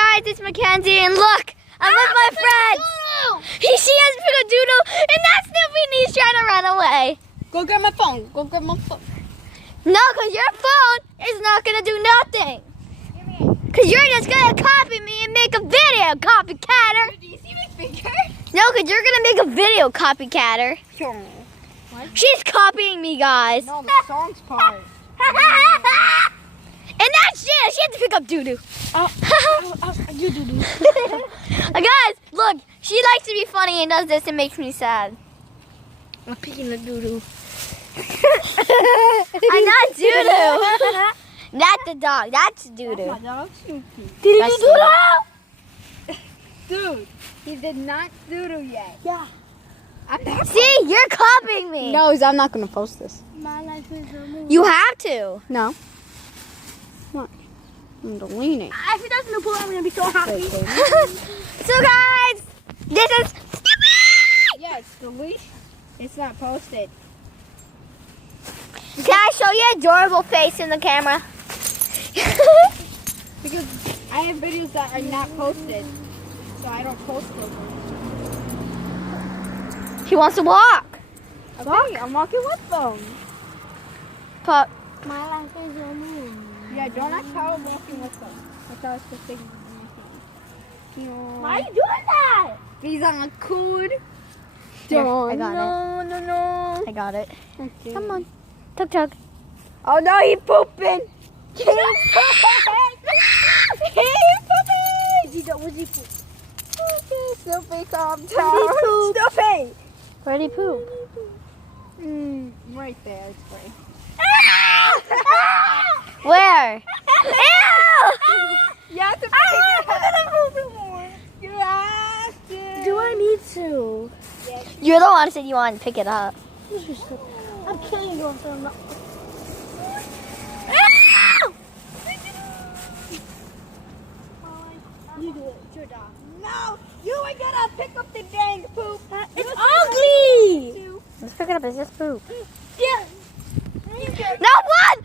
guys, it's Mackenzie, and look, I'm with my friends. She has picked a doodle, and that's Snoopy, and he's trying to run away. Go grab my phone. Go grab my phone. No, because your phone is not going to do nothing. Because you're just going to copy me and make a video, copycatter. Do you see my finger? No, because you're going to make a video, copycatter. What? She's copying me, guys. No, the song's part. And that's Jana. She had to pick up doo-doo. You do. Guys, look. She likes to be funny and does this. It makes me sad. I'm picking the doo-doo. I'm not doo-doo. Not the dog. That's doo-doo. My dog, Snoopy. That's doo-doo. Dude, he did not doo-doo yet. Yeah. I'm not. See, you're copying me. No, I'm not going to post this. My life is a movie. You have to. No. Come on. I'm deleting. If it doesn't pull, I'm gonna be so happy. So, guys, this is Snoopy. Yes, delete. It's not posted. Can I show you adorable face in the camera? Because I have videos that are not posted. So I don't post those ones. He wants to walk. Okay, I'm walking with them. But My life is a movie. Yeah, don't act how I'm walking with them. That's how it's the thing. Why are you doing that? These are cool. Here, I got No. I got it. Okay. Come on. Tug tug. Oh no, he's pooping. He's pooping. He's pooping. Was he poop? Okay, Snoopy, calm down. Snoopy. Where'd he poop? Right there, it's right. Where? Ew! You have to pick it up. More. You have to. Do I need to? You're the one who said you wanted to pick it up. I'm killing you if I'm not. You do it. It's your dog. No, you ain't gonna pick up the dang poop. It's ugly. Let's pick it up. It's just poop. Yeah. No, one!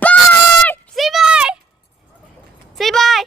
Bye! Say bye! Say bye!